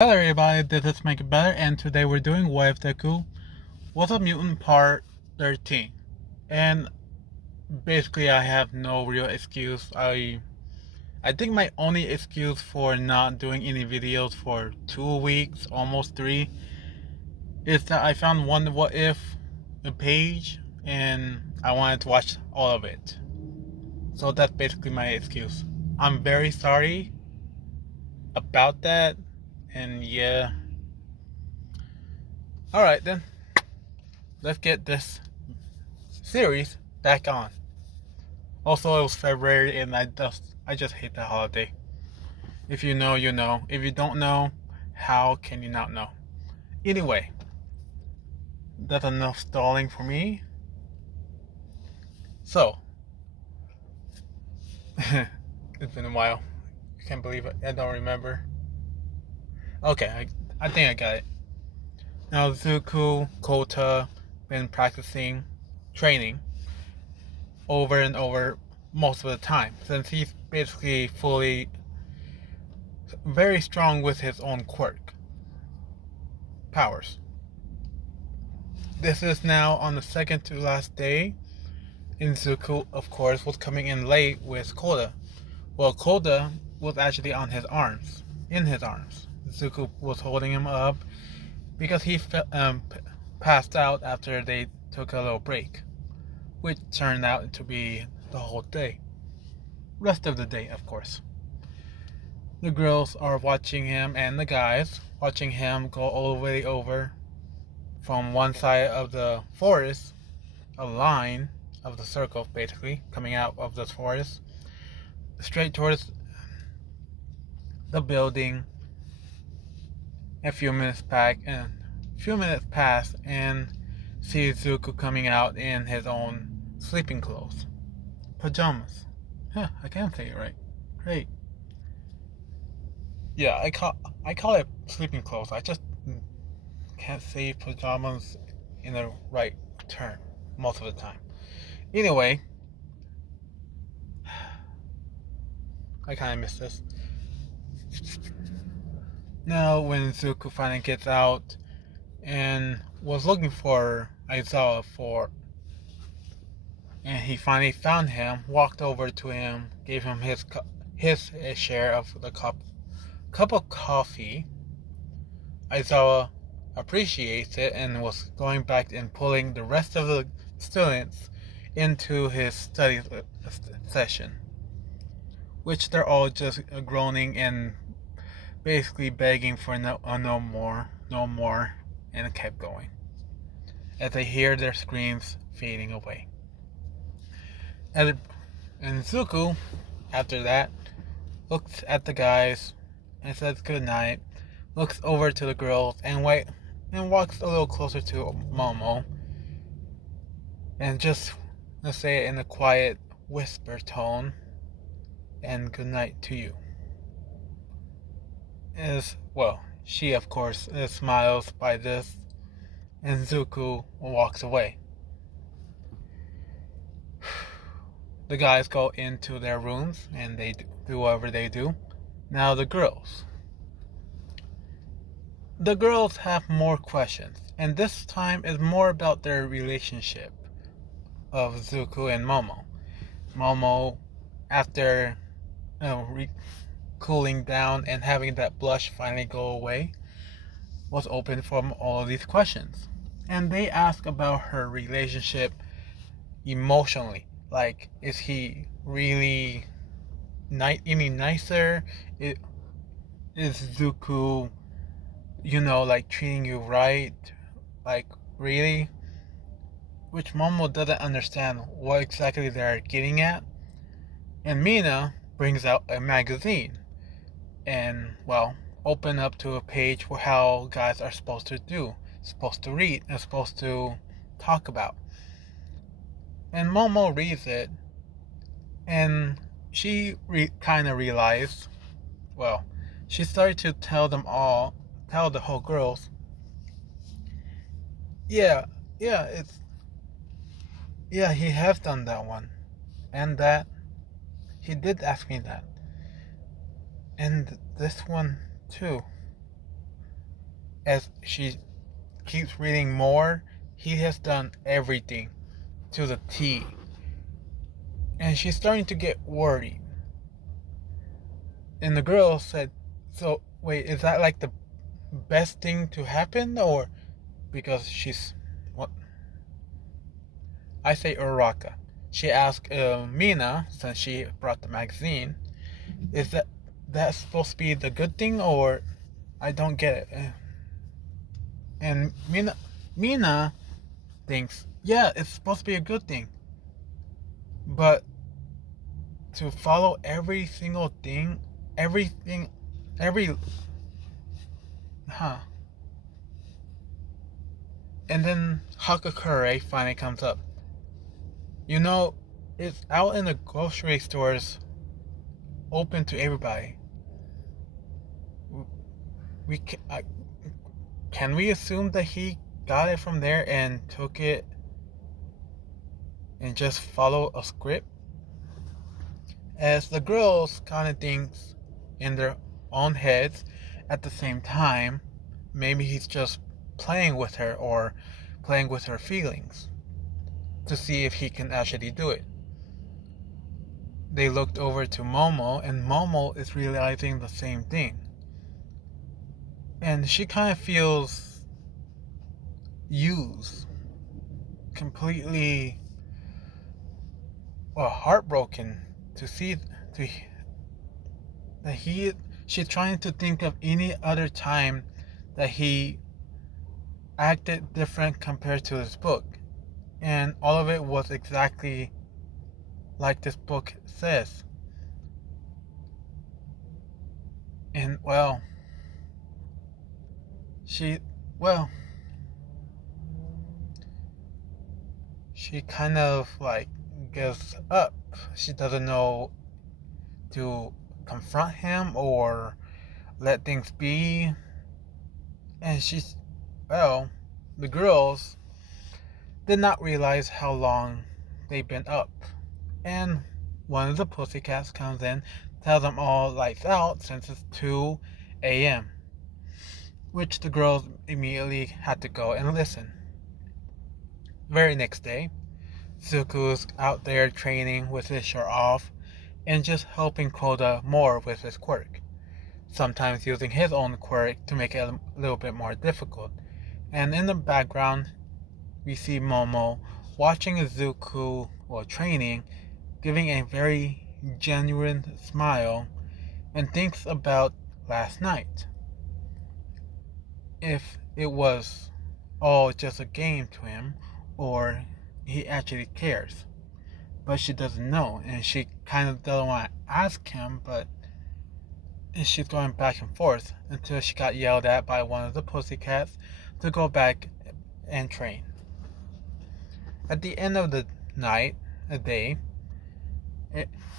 Hello everybody, this is Make It Better, and today we're doing What If Deku was a Mutant Part 13. And basically I have no real excuse. I think my only excuse for not doing any videos for 2 weeks, almost 3, is that I found one What If page and I wanted to watch all of it. So that's basically my excuse. I'm very sorry about that, and yeah. Alright then, let's get this series back on. Also, it was February, and I just hate that holiday. If you know, you know. If you don't know, how can you not know? Anyway, that's enough stalling for me. So, it's been a while. I can't believe it. I don't remember. Okay, I think I got it. Now, Zuko, Kota, been practicing training over and over most of the time, since he's basically fully very strong with his own quirk powers. This is now on the second to last day, and Zuko, of course, was coming in late with Koda. Well, Koda was actually on his arms, in his arms. Zuko was holding him up because he passed out after they took a little break, which turned out to be the whole day. Rest of the day, of course. The girls are watching him, and the guys watching him go all the way over from one side of the forest, a line of the circle basically coming out of the forest, straight towards the building. A few minutes pass and see Zuko coming out in his own sleeping clothes, pajamas. Huh, I can't say it right. Great. Yeah, I call it sleeping clothes. I just can't say pajamas in the right term most of the time. Anyway, I kind of miss this. Now, when Zuko finally gets out and was looking for Aizawa and he finally found him, walked over to him, gave him his share of the cup of coffee. Aizawa appreciates it and was going back and pulling the rest of the students into his study session, which they're all just groaning and basically begging for no more, and it kept going as they hear their screams fading away. And Zuko, after that, looks at the guys and says goodnight, looks over to the girls and walks a little closer to Momo and just, let's say it in a quiet whisper tone, and goodnight to you. She of course smiles by this, and Zuko walks away. The guys go into their rooms and they do whatever they do. Now the girls. The girls have more questions, and this time is more about their relationship of Zuko and Momo. Momo, after cooling down and having that blush finally go away, was open for all of these questions. And they ask about her relationship emotionally. Like, is he really any nicer? Is Zuko, like treating you right? Like, really? Which Momo doesn't understand what exactly they're getting at. And Mina brings out a magazine and, open up to a page where how guys are supposed to read, and supposed to talk about. And Momo reads it, and she kind of realized, she started to tell the whole girls, yeah, he has done that one, and that he did ask me that, and this one too. as she keeps reading more, he has done everything to the T. And she's starting to get worried. And the girl said, "So, wait, is that like the best thing to happen?" Or because she's, what? I say Uraka. She asked Mina, since she brought the magazine, is that supposed to be the good thing, or I don't get it. And Mina thinks, yeah, it's supposed to be a good thing. But to follow every single thing, everything, every, huh. And then Hakakure finally comes up. You know, it's out in the grocery stores, open to everybody. We can we assume that he got it from there and took it and just follow a script? As the girls kind of thinks in their own heads at the same time, maybe he's just playing with her or playing with her feelings to see if he can actually do it. They looked over to Momo, and Momo is realizing the same thing. And she kind of feels used, completely, well, heartbroken to see that she's trying to think of any other time that he acted different compared to this book, and all of it was exactly like this book says. And well, she kind of like gives up. She doesn't know to confront him or let things be. And the girls did not realize how long they've been up. And one of the pussycats comes in, tells them all lights out since it's 2 a.m. Which the girls immediately had to go and listen. Very next day, Zuko's out there training with his shirt off and just helping Koda more with his quirk, sometimes using his own quirk to make it a little bit more difficult. And in the background, we see Momo watching Zuko while training, giving a very genuine smile, and thinks about last night. If it was all just a game to him, or he actually cares. But she doesn't know, and she kind of doesn't want to ask him, but she's going back and forth until she got yelled at by one of the pussycats to go back and train. At the end of the day,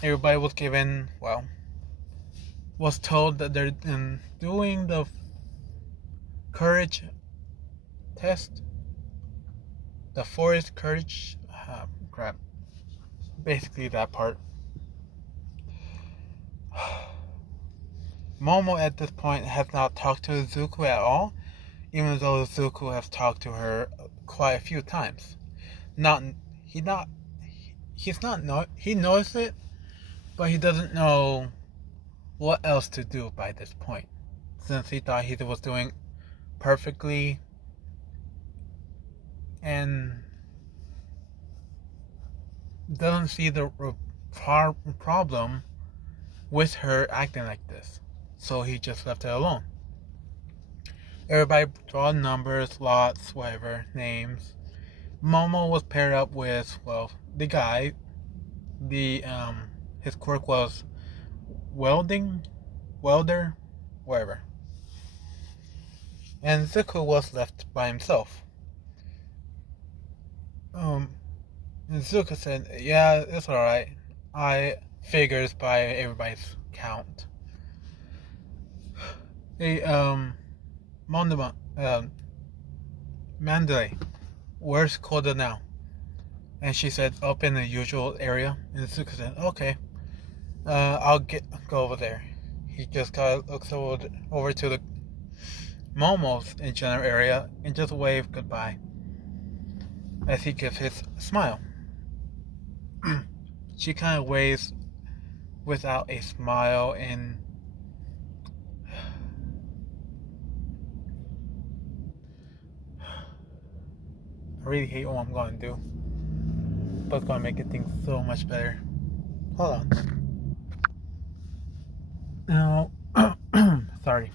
everybody was was told that they're doing the courage test, the forest courage, crap, basically that part. Momo at this point has not talked to Zuko at all, even though Zuko has talked to her quite a few times. He knows it, but he doesn't know what else to do by this point, since he thought he was doing perfectly and doesn't see the problem with her acting like this. So he just left it alone. Everybody draw numbers, lots, whatever, names. Momo was paired up with, the guy. His quirk was welder, whatever. And Zuko was left by himself. And Zuko said, "Yeah, it's alright. I figures by everybody's count." Hey, Mandalay, where's Koda now? And she said, up in the usual area. And Zuko said, okay, I'll go over there. He just looks over to the momos in general area and just wave goodbye as he gives his smile. She kind of waves without a smile, and I really hate what I'm going to do, but it's going to make it things so much better. Hold on. Now, sorry.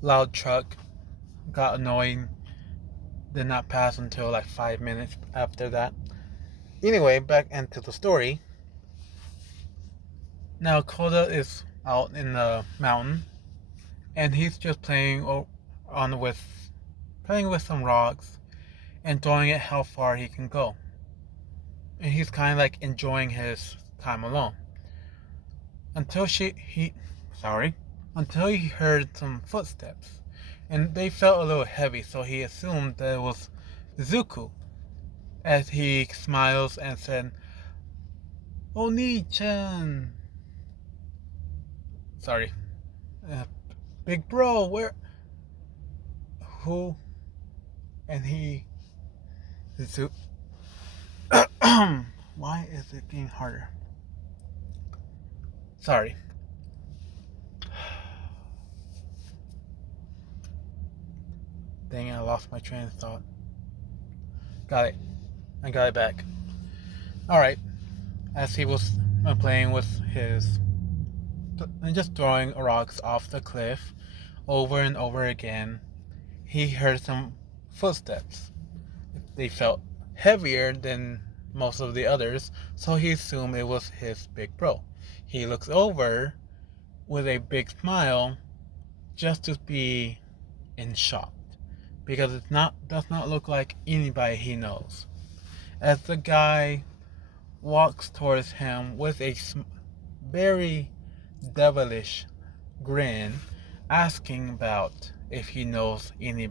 Loud truck got annoying. Did not pass until like 5 minutes after that. Anyway, back into the story. Now Koda is out in the mountain, and he's just playing with some rocks, enjoying it how far he can go. And he's kind of like enjoying his time alone. Until until he heard some footsteps, and they felt a little heavy, so he assumed that it was Zuko. As he smiles and said, "Oni-chan." Sorry, big bro, who? And he, Zuko. Why is it getting harder? Sorry. Dang it, I lost my train of thought. Got it. I got it back. Alright. As he was playing with his... and just throwing rocks off the cliff over and over again, he heard some footsteps. They felt heavier than most of the others, so he assumed it was his big bro. He looks over with a big smile just to be in shock, because it does not look like anybody he knows. As the guy walks towards him with a very devilish grin, asking about if he knows any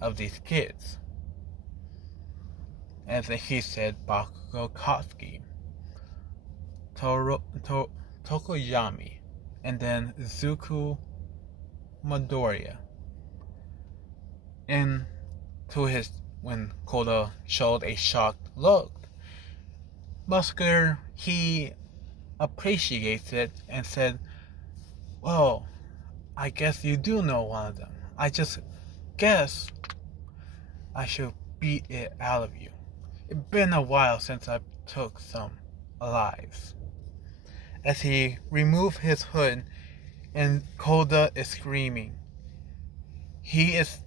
of these kids. As he said, Bakugo Katsuki, Tokoyami, and then Zuku Midoriya. And when Koda showed a shocked look, Muscular, he appreciates it and said, "Well, I guess you do know one of them. I just guess I should beat it out of you. It's been a while since I took some lives." As he removed his hood, and Koda is screaming. He is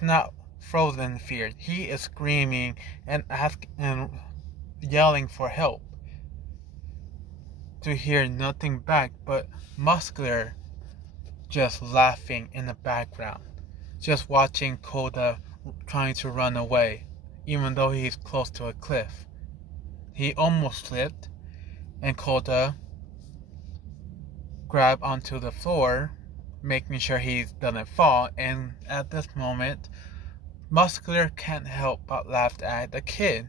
not frozen in fear. He is screaming and yelling for help. To hear nothing back but Muscular just laughing in the background, just watching Koda trying to run away, even though he's close to a cliff. He almost slipped, and Koda grabbed onto the floor, making sure he doesn't fall, and at this moment, Muscular can't help but laugh at the kid.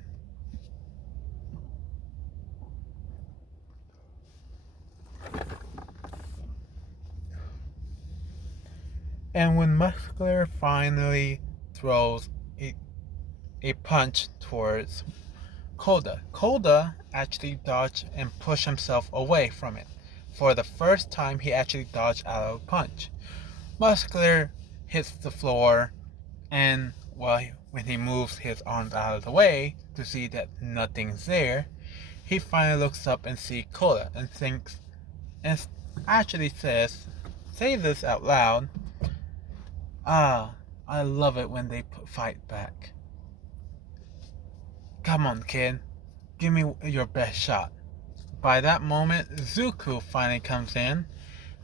And when Muscular finally throws a punch towards Koda, Koda actually dodged and pushed himself away from it. For the first time, he actually dodged out of a punch. Muscular hits the floor, and when he moves his arms out of the way to see that nothing's there, he finally looks up and sees Koda and thinks, and actually say this out loud, "Ah, I love it when they fight back. Come on, kid. Give me your best shot." By that moment, Zuko finally comes in,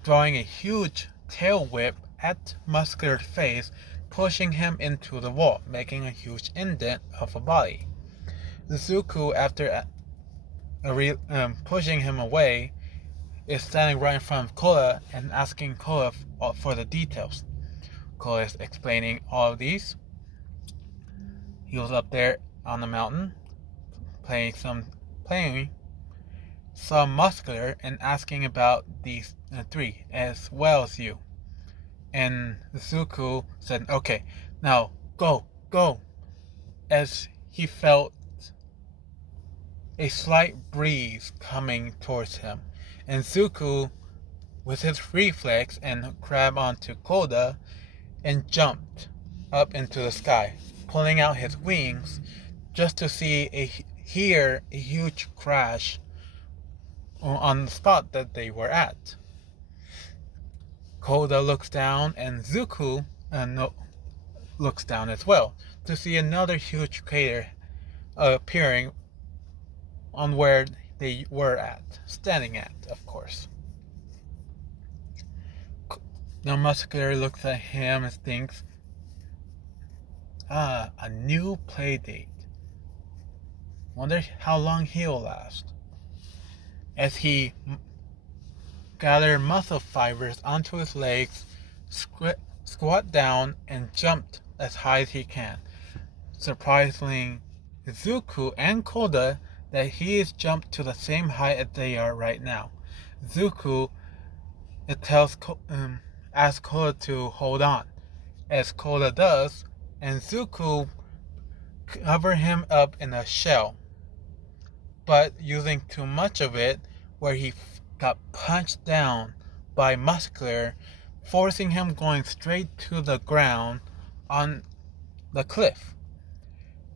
throwing a huge tail whip at Muscular's face, pushing him into the wall, making a huge indent of a body. Zuko, after pushing him away, is standing right in front of Koda and asking Koda for the details. Koda is explaining all of these. He was up there on the mountain playing some Muscular and asking about these three as well as you. And Zuko said, okay, now go, go, as he felt a slight breeze coming towards him. And Zuko, with his reflex, and grabbed onto Koda and jumped up into the sky, pulling out his wings just to hear a huge crash on the spot that they were at. Koda looks down, and Zuko looks down as well to see another huge crater appearing on where they were standing at, of course. Now Muscular looks at him and thinks, a new play date. Wonder how long he'll last. As he gathered muscle fibers onto his legs, squat down, and jumped as high as he can, surprising Zuko and Koda that he is jumped to the same height as they are right now. Zuko asks Koda to hold on, as Koda does, and Zuko cover him up in a shell, but using too much of it, where he got punched down by Muscular, forcing him going straight to the ground on the cliff.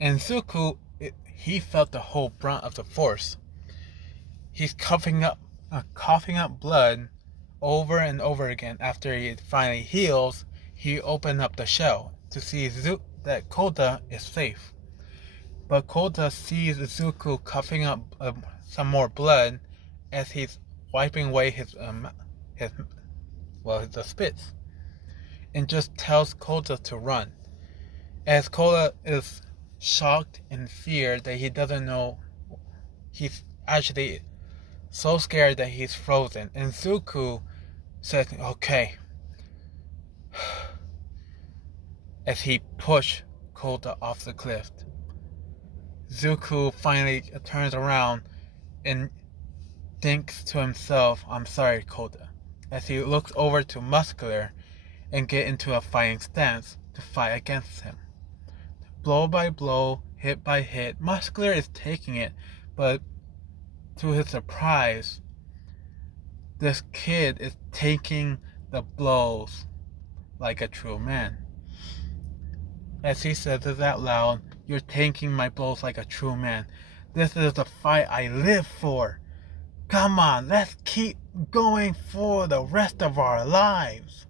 And Zuko, he felt the whole brunt of the force. He's coughing up blood over and over again. After he finally heals, he opened up the shell to see that Koda is safe. But Koda sees Zuko coughing up some more blood as he's wiping away the spits, and just tells Koda to run. As Koda is shocked and feared that he doesn't know, he's actually so scared that he's frozen. And Zuko says, okay, as he pushed Koda off the cliff. Zuko finally turns around and thinks to himself, I'm sorry, Koda, as he looks over to Muscular and get into a fighting stance to fight against him. Blow by blow, hit by hit, Muscular is taking it, but to his surprise, this kid is taking the blows like a true man. As he says it out loud, you're taking my blows like a true man. This is the fight I live for. Come on, let's keep going for the rest of our lives.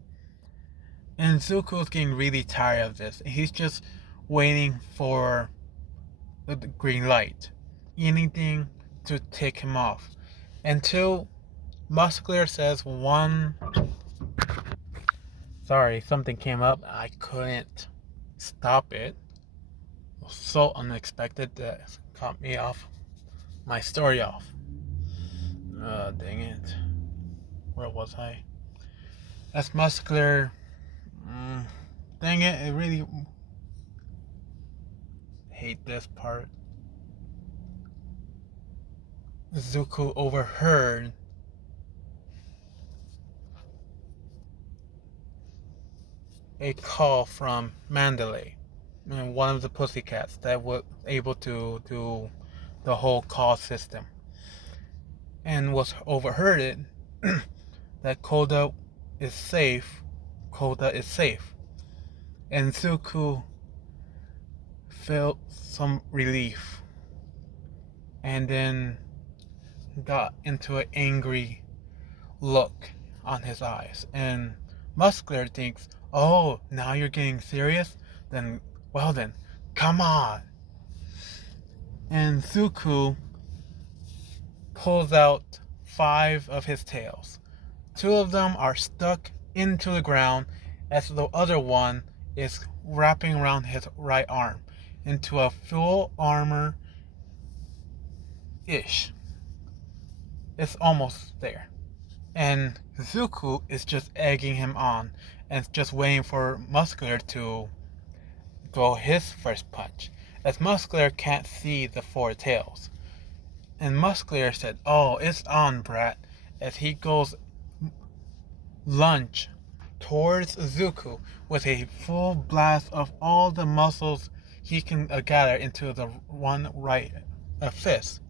And Zuko's getting really tired of this. He's just waiting for the green light. Anything to take him off. Until Muscular says Sorry, something came up. I couldn't stop it. It was so unexpected that it caught me off. My story off. Dang it. Where was I? That's Muscular. Dang it, I really hate this part. Zuko overheard a call from Mandalay, one of the pussycats that was able to do the whole call system, and was overheard that Koda is safe. And Zuko felt some relief, and then got into an angry look on his eyes. And Muscular thinks, oh, now you're getting serious? Then, come on. And Zuko pulls out 5 of his tails. 2 of them are stuck into the ground, as the other one is wrapping around his right arm into a full armor-ish. It's almost there. And Zuko is just egging him on and just waiting for Muscular to throw his first punch, as Muscular can't see the 4 tails. And Muscular said, oh, it's on, brat, as he goes lunge towards Zuko with a full blast of all the muscles he can gather into the one right fist.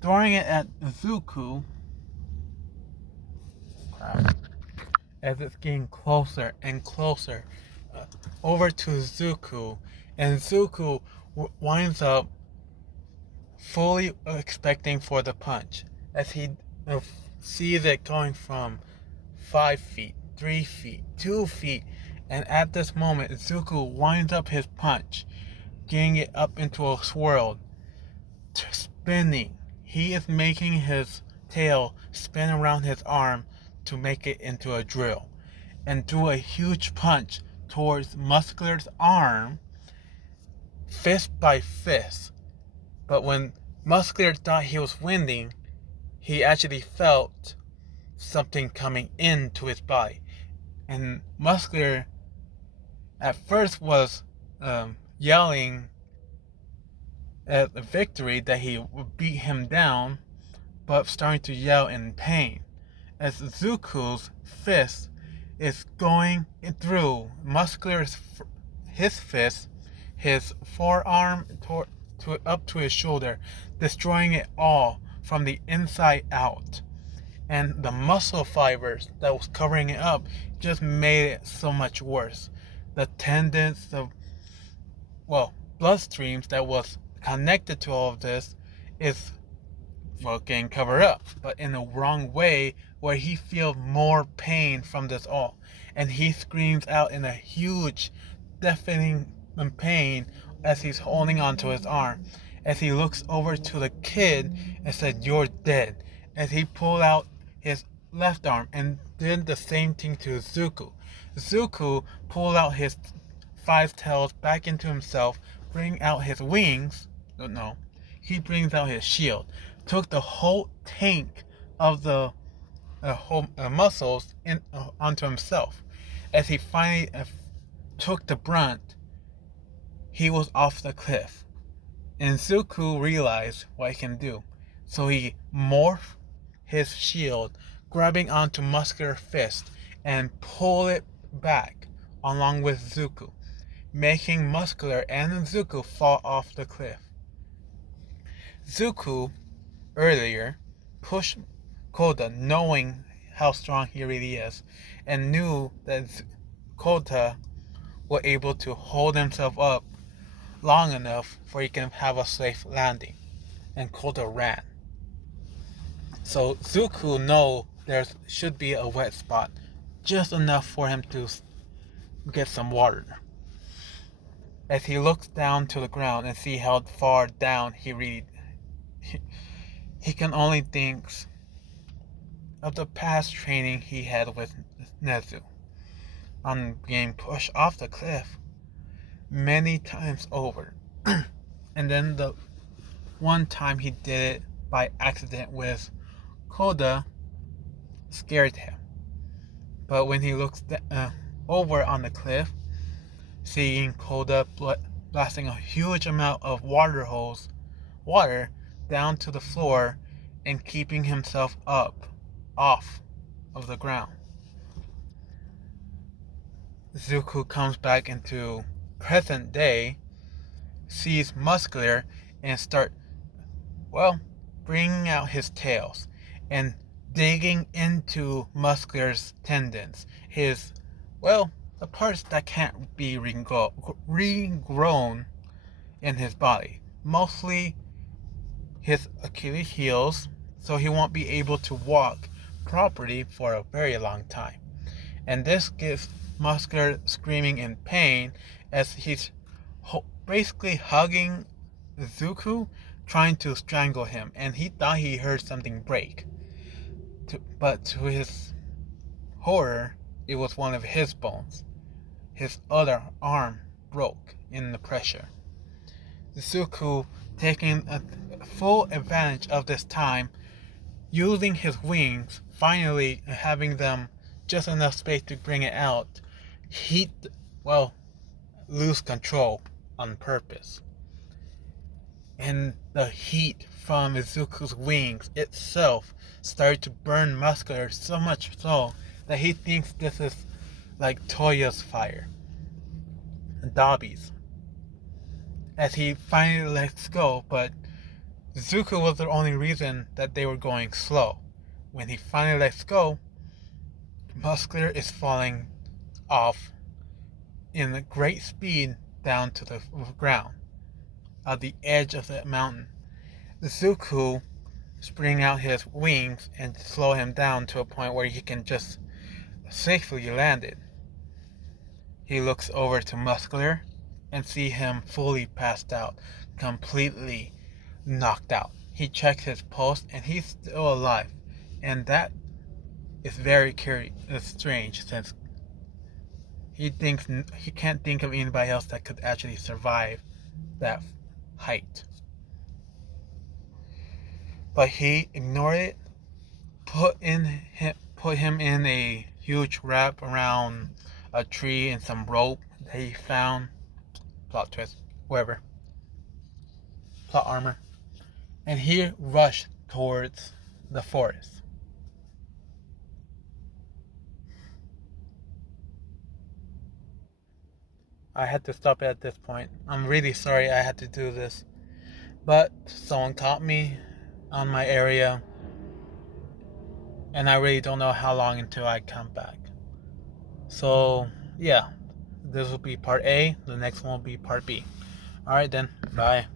Throwing it at Zuko as it's getting closer and closer over to Zuko, and Zuko winds up fully expecting for the punch as he sees it going from 5 feet, 3 feet, 2 feet, and at this moment Zuko winds up his punch, getting it up into a swirl, spinning. He is making his tail spin around his arm to make it into a drill, and threw a huge punch towards Muscular's arm, fist by fist. But when Muscular thought he was winning, he actually felt something coming into his body. And Muscular at first was yelling at the victory that he would beat him down, but starting to yell in pain as Zuko's fist is going through Muscular's his fist, his forearm up to his shoulder, destroying it all from the inside out. And the muscle fibers that was covering it up just made it so much worse. The tendons, the bloodstreams that was connected to all of this is getting covered up, but in the wrong way, where he feels more pain from this all, and he screams out in a huge, deafening pain as he's holding onto his arm, as he looks over to the kid and said, "You're dead," as he pulled out his left arm and did the same thing to Zuko. Zuko pulled out his 5 tails back into himself, bring out his wings. No, he brings out his shield, took the whole tank of the whole muscles onto himself. As he finally took the brunt, he was off the cliff. And Zuko realized what he can do. So he morphed his shield, grabbing onto Muscular's fist, and pulled it back along with Zuko, making Muscular and Zuko fall off the cliff. Zuko earlier pushed Koda, knowing how strong he really is, and knew that Koda was able to hold himself up long enough for he can have a safe landing, and Koda ran. So Zuko knows there should be a wet spot, just enough for him to get some water. As he looks down to the ground and see how far down he can only think of the past training he had with Nezu on being pushed off the cliff many times over. And then the one time he did it by accident with Koda scared him. But when he looks over on the cliff, seeing Koda blasting a huge amount of water down to the floor and keeping himself up off of the ground, Zuko comes back into present day, sees Muscular, and start bringing out his tails and digging into Muscular's tendons, the parts that can't be regrown in his body, mostly his Achilles heels, so he won't be able to walk properly for a very long time. And this gives Muscular screaming in pain as he's basically hugging Zuko, trying to strangle him, and he thought he heard something break. But to his horror, it was one of his bones. His other arm broke in the pressure. Zuko, taking a full advantage of this time, using his wings, finally having them just enough space to bring it out, lose control on purpose. And the heat from Zuko's wings itself started to burn Muscular so much so that he thinks this is like Toya's fire, Dobby's. As he finally lets go, but Zuko was the only reason that they were going slow. When he finally lets go, Muscular is falling off in a great speed down to the ground, at the edge of the mountain. Zuko spring out his wings and slow him down to a point where he can just safely land it. He looks over to Muscular and see him fully passed out, completely knocked out. He checks his pulse and he's still alive, and that is very strange since he can't think of anybody else that could actually survive that height. But he ignored it, put him in a huge wrap around a tree and some rope that he found. Plot twist, whatever. Plot armor. And he rushed towards the forest. I had to stop at this point. I'm really sorry I had to do this. But someone caught me on my area, and I really don't know how long until I come back. So, yeah, this will be part A. The next one will be part B. Alright then, bye.